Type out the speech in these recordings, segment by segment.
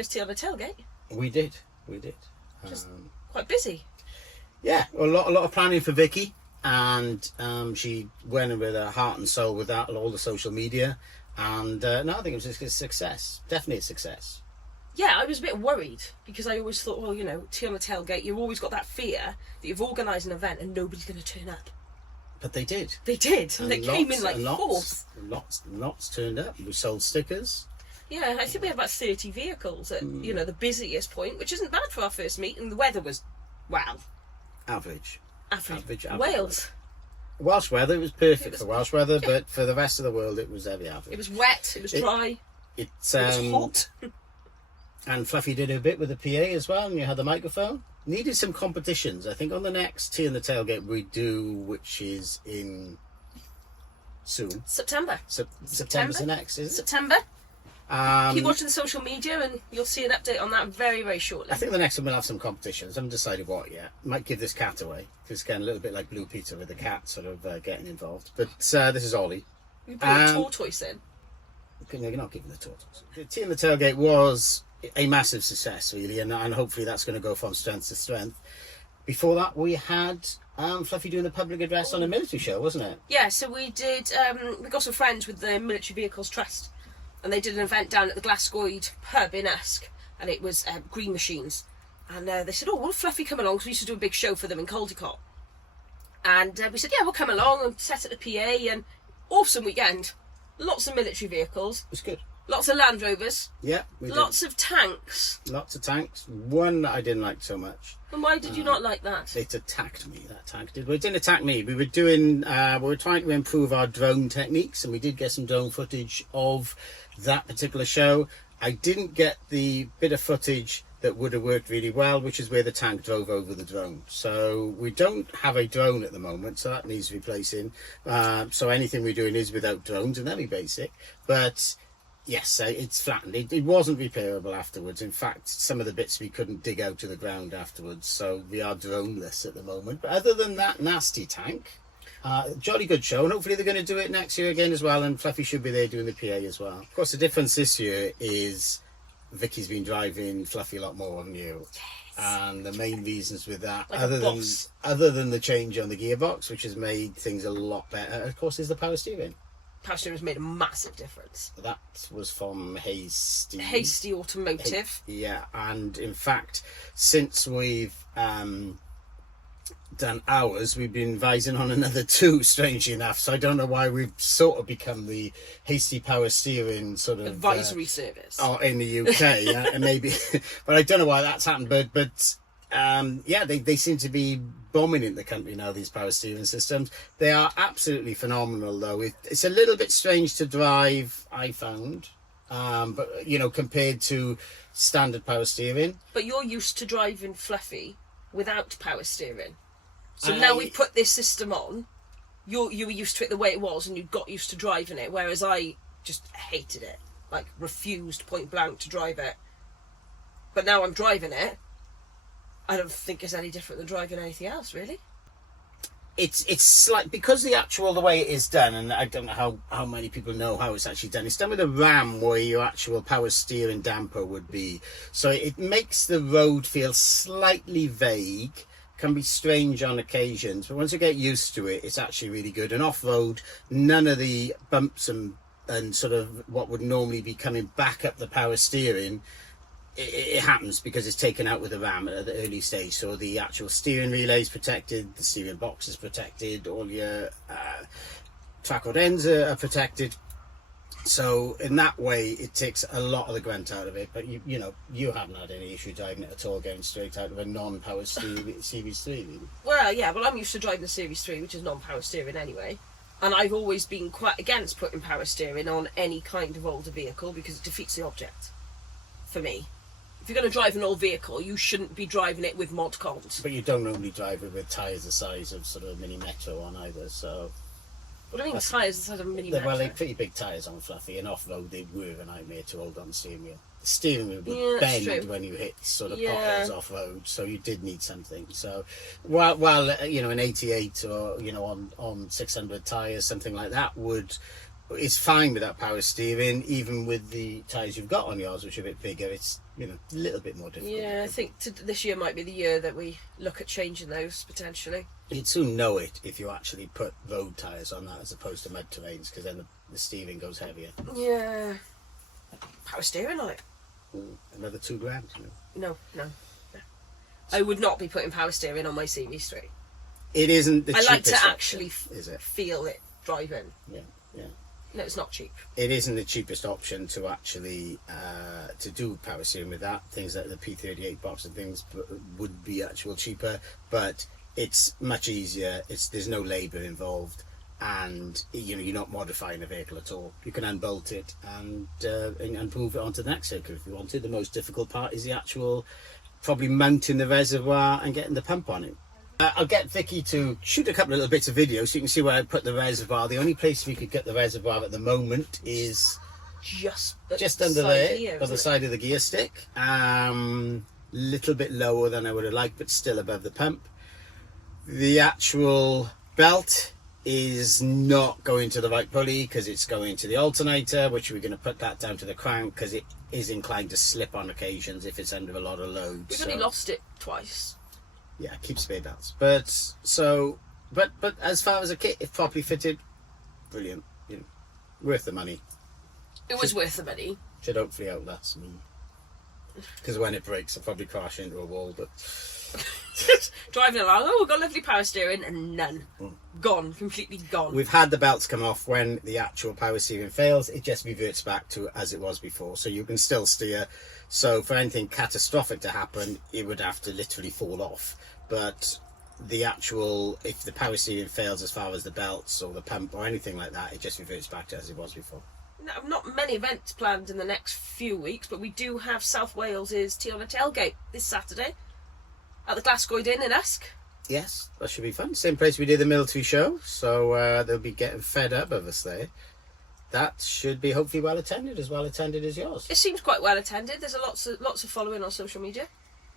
first tea on the tailgate. We did. Just quite busy. Yeah, a lot of planning for Vicky, and she went in with her heart and soul with that, all the social media, and no, I think it was a success. Definitely a success. Yeah, I was a bit worried because I always thought, well, you know, tea on the tailgate, you've always got that fear that you've organised an event and nobody's going to turn up. But they did. They did, and they came in like fourth. Lots turned up. We sold stickers. Yeah, I think we had about 30 vehicles at, you know, the busiest point, which isn't bad for our first meet, and the weather was, wow. Average. Wales. Welsh weather, it was perfect for Welsh weather, but for the rest of the world, it was very average. It was wet, it was dry, it was hot. And Fluffy did a bit with the PA as well, and you had the microphone. Needed some competitions. I think on the next Tea in the Tailgate we do, which is in soon. September. September's the next, isn't it? September. Keep watching the social media and you'll see an update on that very, very shortly. I think the next one will have some competitions. I haven't decided what yet. Might give this cat away, because it's getting a little bit like Blue Peter with the cat sort of getting involved. But this is Ollie. You brought a tortoise in. You're not giving the tortoise. The Tea in the Tailgate was a massive success, really, and hopefully that's going to go from strength to strength. Before that, we had Fluffy doing a public address on a military show, wasn't it? Yeah, so we did, we got some friends with the Military Vehicles Trust, and they did an event down at the Glasgow pub in Usk, and it was green machines. And they said, oh, will Fluffy come along? Because we used to do a big show for them in Caldecott. And we said, yeah, we'll come along and set at the PA, and awesome weekend. Lots of military vehicles. It was good. Lots of Land Rovers. Yeah, we did. Lots of tanks. Lots of tanks. One that I didn't like so much. And why did you not like that? It attacked me, that tank did. Well, it didn't attack me. We were doing, we were trying to improve our drone techniques, and we did get some drone footage of that particular show. I didn't get the bit of footage that would have worked really well, which is where the tank drove over the drone. So we don't have a drone at the moment, so that needs replacing. So anything we're doing is without drones, and that'll be basic. But yes, it's flattened. It wasn't repairable afterwards. In fact, some of the bits we couldn't dig out of the ground afterwards, so we are droneless at the moment. But other than that nasty tank, jolly good show, and hopefully they're going to do it next year again as well, and Fluffy should be there doing the PA as well. Of course, the difference this year is Vicky's been driving Fluffy a lot more than you. Yes. And the main reasons with that, like other than the change on the gearbox, which has made things a lot better, of course, is the power steering. Power steering has made a massive difference. That was from Haystee. Haystee Automotive. Yeah, and in fact, since we've done ours, we've been advising on another two, strangely enough. So I don't know why we've sort of become the Haystee power steering sort of advisory service. Oh, in the UK, yeah, and maybe, but I don't know why that's happened. But yeah, they seem to be bombing in the country now, these power steering systems. They are absolutely phenomenal, though. It's a little bit strange to drive, I found, but you know, compared to standard power steering. But you're used to driving Fluffy without power steering. So now we put this system on, you were used to it the way it was and you got used to driving it, whereas I just hated it, like refused point blank to drive it. But now I'm driving it, I don't think it's any different than driving anything else, really. It's like, because the way it is done, and I don't know how many people know how it's actually done. It's done with a ram where your actual power steering damper would be. So it makes the road feel slightly vague, can be strange on occasions, but once you get used to it, it's actually really good. And off-road, none of the bumps and sort of what would normally be coming back up the power steering, it happens because it's taken out with the ram at the early stage. So the actual steering relay is protected, the steering box is protected, all your track rod ends are protected. So in that way, it takes a lot of the grunt out of it. But you know, you haven't had any issue driving it at all, going straight out of a non-power Series 3. Really. Well, yeah, I'm used to driving the Series 3, which is non-power steering anyway. And I've always been quite against putting power steering on any kind of older vehicle because it defeats the object, for me. If you're going to drive an old vehicle, you shouldn't be driving it with mod cons. But you don't normally drive it with tyres the size of sort of a Mini Metro on either, so... What do you mean tyres the size of a Mini Metro? Well, they're pretty big tyres on Fluffy, and off-road they were a nightmare to hold on the steering wheel. The steering wheel would bend when you hit sort of potholes off-road, so you did need something. So, while you know, an 88 or, you know, on 600 tyres, something like that is fine with that power steering. Even with the tyres you've got on yours, which are a bit bigger, it's you know, a little bit more difficult. Yeah, I think this year might be the year that we look at changing those potentially. You'd soon know it if you actually put road tyres on that as opposed to mud terrains, because then the steering goes heavier. Yeah. Power steering on it. Another £2,000, you know. No. I would not be putting power steering on my CV3. It isn't the cheapest I like to option, actually is it? feel it driving. Yeah. No, it's not cheap. It isn't the cheapest option to actually to do power steering with that. Things like the P38 box and things would be actual cheaper, but it's much easier. There's no labour involved, and you know, you're not modifying a vehicle at all. You can unbolt it and move it onto the next vehicle if you want to. The most difficult part is the actual probably mounting the reservoir and getting the pump on it. I'll get Vicky to shoot a couple of little bits of video so you can see where I put the reservoir. The only place we could get the reservoir at the moment is just under there, on the side of the gear stick. Little bit lower than I would have liked, but still above the pump. The actual belt is not going to the right pulley because it's going to the alternator, which we're going to put that down to the crank because it is inclined to slip on occasions if it's under a lot of load. We've only lost it twice. Yeah, keep spare belts. But as far as a kit, if properly fitted, brilliant. You know, worth the money. It was worth the money. Should hopefully outlast me. Because when it breaks, I'll probably crash into a wall. But driving along, we've got lovely power steering, and none. Gone, completely gone. We've had the belts come off. When the actual power steering fails, it just reverts back to as it was before. So you can still steer. So for anything catastrophic to happen, it would have to literally fall off. But the actual, if the power steering fails as far as the belts or the pump or anything like that, it just reverts back to as it was before. No, not many events planned in the next few weeks, but we do have South Wales' Tea on a Tailgate this Saturday at the Glasgow Inn in Usk. Yes, that should be fun. Same place we did the military show, so they'll be getting fed up of us there. That should be hopefully well attended as yours. It seems quite well attended. There's lots of following on social media.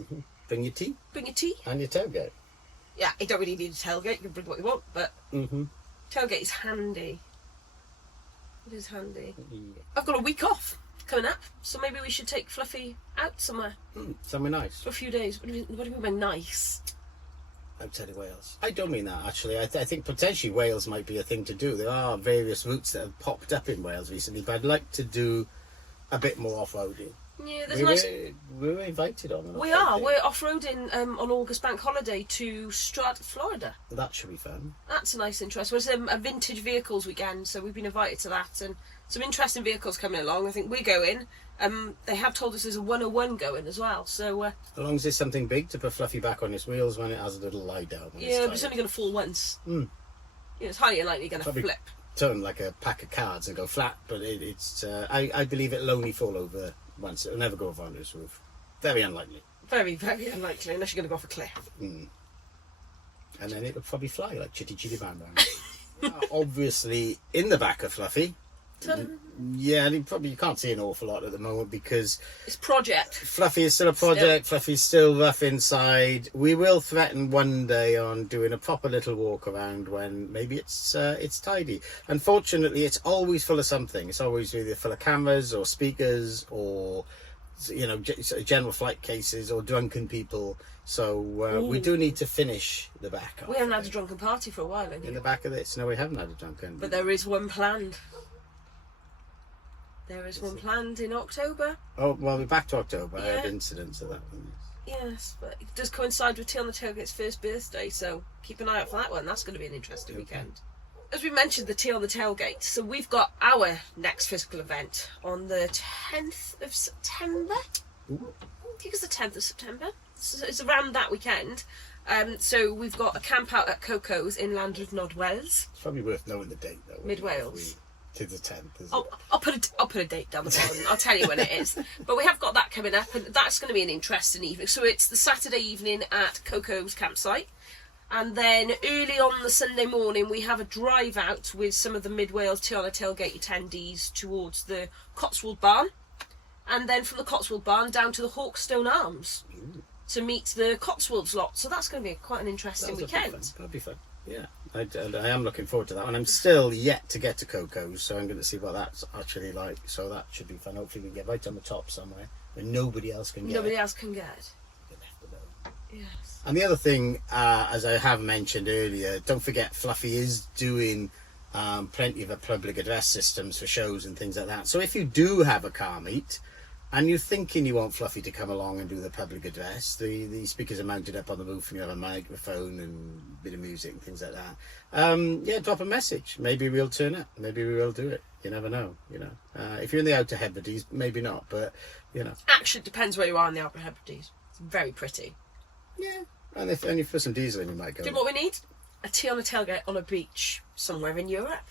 Mm-hmm. Bring your tea. And your tailgate. Yeah, you don't really need a tailgate. You can bring what you want, but tailgate is handy. It is handy. Yeah. I've got a week off coming up, so maybe we should take Fluffy out somewhere. Somewhere nice. For a few days. What do you mean by nice? Outside of Wales. I don't mean that, actually. I think potentially Wales might be a thing to do. There are various routes that have popped up in Wales recently, but I'd like to do a bit more off-roading. Yeah, there's we were invited on. We are. We're off-roading on August bank holiday to Stroud, Florida. That should be fun. That's a nice interest. Well, it's a vintage vehicles weekend, so we've been invited to that, and some interesting vehicles coming along. I think we're going. They have told us there's a 101 going as well. So as long as there's something big to put Fluffy back on his wheels when it has a little lie down. Yeah, but it's only going to fall once. Yeah, it's highly unlikely going to flip. Turn like a pack of cards and go flat, but it's. I believe it'll only fall over once. It'll never go over under its roof. Very unlikely. Very, very unlikely, unless you're going to go off a cliff. And then it'll probably fly like Chitty Chitty Bang Bang. Obviously, in the back of Fluffy. Yeah, and you can't see an awful lot at the moment because it's project. Fluffy is still a project. Fluffy's still rough inside. We will threaten one day on doing a proper little walk around when maybe it's tidy. Unfortunately, it's always full of something. It's always either full of cameras or speakers or general flight cases or drunken people. So we do need to finish the back. We haven't had a drunken party for a while. In the back of this, no, we haven't had a drunken. But there is one planned. There is one planned in October. Oh, well, we're back to October. Yeah. I had incidents of that one. Yes, but it does coincide with Tea on the Tailgate's first birthday, so keep an eye out for that one. That's going to be an interesting weekend. As we mentioned, the Tea on the Tailgate, so we've got our next physical event on the 10th of September. Ooh. I think it's the 10th of September. So it's around that weekend. So we've got a camp out at Coco's in Llanrwyd Nod Wales. It's probably worth knowing the date, though. Mid Wales. To the 10th. I'll put a date down the bottom. I'll tell you when it is. But we have got that coming up, and that's going to be an interesting evening. So it's the Saturday evening at Coco's campsite, and then early on the Sunday morning we have a drive out with some of the Mid Wales Tea on a Tailgate attendees towards the Cotswold Barn, and then from the Cotswold Barn down to the Hawkstone Arms to meet the Cotswolds lot. So that's going to be quite an interesting weekend. That'll be fun. Yeah, I am looking forward to that, and I'm still yet to get to Coco's, so I'm going to see what that's actually like. So that should be fun. Hopefully we can get right on the top somewhere that nobody else can get. Nobody else can get. You're left alone. Yes. And the other thing, as I have mentioned earlier, don't forget Fluffy is doing plenty of public address systems for shows and things like that. So if you do have a car meet and you're thinking you want Fluffy to come along and do the public address, the speakers are mounted up on the roof and you have a microphone and a bit of music and things like that. Yeah, drop a message. Maybe we'll turn up. Maybe we will do it. You never know, you know. If you're in the Outer Hebrides, maybe not, but, you know. Actually, it depends where you are in the Outer Hebrides. It's very pretty. Yeah, and if only for some diesel in, you might go. Do you know what we need? A tea on a tailgate on a beach somewhere in Europe.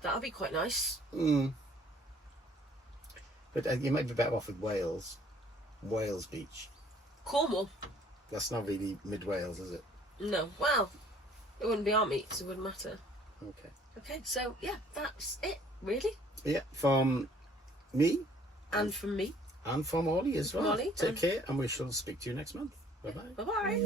That'll be quite nice. But you might be better off with Wales. Wales Beach. Cornwall. That's not really mid-Wales, is it? No. Well, it wouldn't be our meets. It wouldn't matter. Okay. Okay, so, yeah, that's it, really. Yeah, from me. And from me. And from Ollie as well. Ollie, Take care, and we shall speak to you next month. Bye-bye. Bye-bye.